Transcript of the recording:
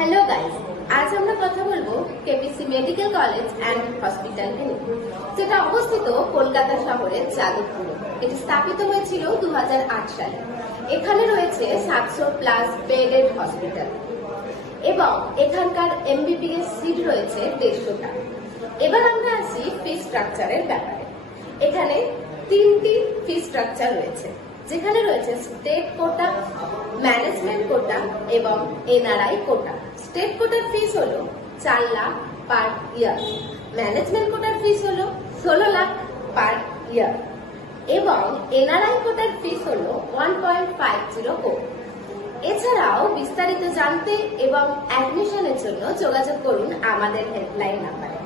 Hello guys, আজ আমরা কথা বলবো KPC medical college and hospital নিয়ে, যেটা অবস্থিত কলকাতা শহরের যাদবপুরে। এটি স্থাপিত হয়েছিল 2008 সালে। এখানে রয়েছে 700+ বেডের হসপিটাল এবং এখানকার এমবিবিএস সিট রয়েছে 150টা। এবার আমরা আসি ফি স্ট্রাকচারের ব্যাপারে। এখানে 3টি ফি স্ট্রাকচার রয়েছে, যেখানে রয়েছে স্টেট কোটা, ম্যানেজমেন্ট কোটা এবং এনআরআই কোটা। স্টেট কোটার ফিস হলো 4 লাখ পার ইয়ার, ম্যানেজমেন্ট কোটার ফিস হলো 16 লাখ পার ইয়ার এবং এনআরআই কোটার ফিস হলো 1.50 কোটি। এছাড়াও বিস্তারিত জানতে এবং অ্যাডমিশনের জন্য যোগাযোগ করুন আমাদের হেল্পলাইন নাম্বারে।